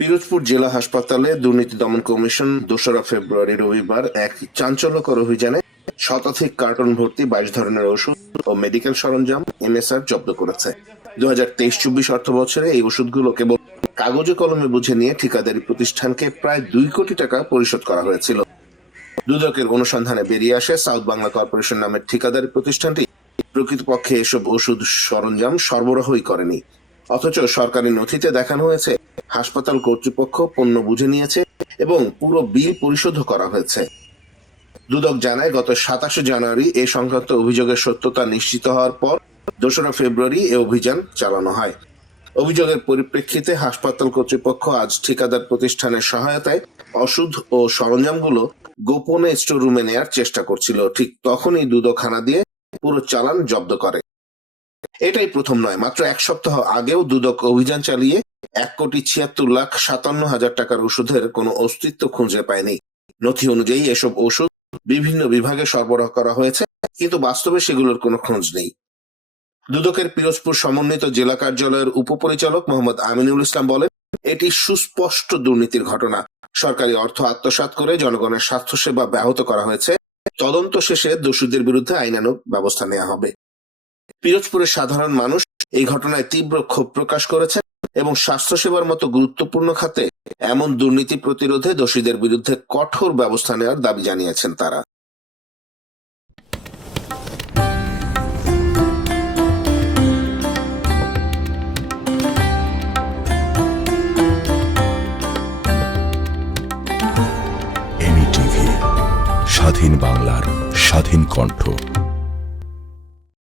পিরোজপুর জেলা হাসপাতালে দুর্নীতি দমন কমিশন দোসরা ফেব্রুয়ারি রবিবার এক চাঞ্চল্যকর অভিযানে শতাধিক কার্টন ভর্তি বাইশ ধরনের ওষুধ ও মেডিকেল সরঞ্জাম এমএসআর জব্দ করেছে। দু হাজার তেইশ চব্বিশ অর্থ বছরে এই ওষুধগুলো কেবল কাগজে কলমে বুঝে নিয়ে ঠিকাদারি প্রতিষ্ঠানকে প্রায় দুই কোটি টাকা পরিশোধ করা হয়েছিল। দুদকের অনুসন্ধানে বেরিয়ে আসে সাউথ বাংলা কর্পোরেশন নামের ঠিকাদারি প্রতিষ্ঠানটি। প্রকৃতপক্ষে এসব ওষুধ সরঞ্জাম সরবরাহই করেনি। অথচ সরকারি নথিতে দেখানো হয়েছে হাসপাতাল কর্তৃপক্ষ পণ্য বুঝে নিয়েছে এবং পুরো বিল পরিশোধ করা হয়েছে। দুদক জানায়, গত সাতাশে জানুয়ারি এ সংক্রান্ত অভিযোগের সত্যতা নিশ্চিত হওয়ার পর দোসরা ফেব্রুয়ারি এ অভিযান চালানো হয়। অভিযোগের পরিপ্রেক্ষিতে হাসপাতাল কর্তৃপক্ষ আজ ঠিকাদার প্রতিষ্ঠানের সহায়তায় ওষুধ ও সরঞ্জামগুলো গোপনে স্টোর রুমে নেয়ার চেষ্টা করছিল। ঠিক তখনই দুদক হানা দিয়ে পুরো চালান জব্দ করে। এটাই প্রথম নয়, মাত্র এক সপ্তাহ আগেও দুদক অভিযান চালিয়ে এক কোটি ছিয়াত্তর লাখ সাতান্ন হাজার টাকার ওষুধের কোনো অস্তিত্ব খুঁজে পায়নি। নথি অনুযায়ী এসব ওষুধ বিভিন্ন বিভাগে সরবরাহ করা হয়েছে, কিন্তু বাস্তবে সেগুলোর কোনো খোঁজ নেই। দুদকের পিরোজপুর সমন্বিত জেলা কার্যালয়ের উপপরিচালক মোহাম্মদ আমিনুল ইসলাম বলেন, এটি সুস্পষ্ট দুর্নীতির ঘটনা। সরকারি অর্থ আত্মসাৎ করে জনগণের স্বাস্থ্যসেবা ব্যাহত করা হয়েছে। তদন্ত শেষে দোষীদের বিরুদ্ধে আইনানুগ ব্যবস্থা নেওয়া হবে। পিরোজপুরের সাধারণ মানুষ এই ঘটনায় তীব্র ক্ষোভ প্রকাশ করেছে এবং স্বাস্থ্যসেবার মতো গুরুত্বপূর্ণ খাতে এমন দুর্নীতি প্রতিরোধে দোষীদের বিরুদ্ধে কঠোর ব্যবস্থা নেওয়ার দাবি জানিয়েছেন তারা। স্বাধীন বাংলার স্বাধীন কণ্ঠ।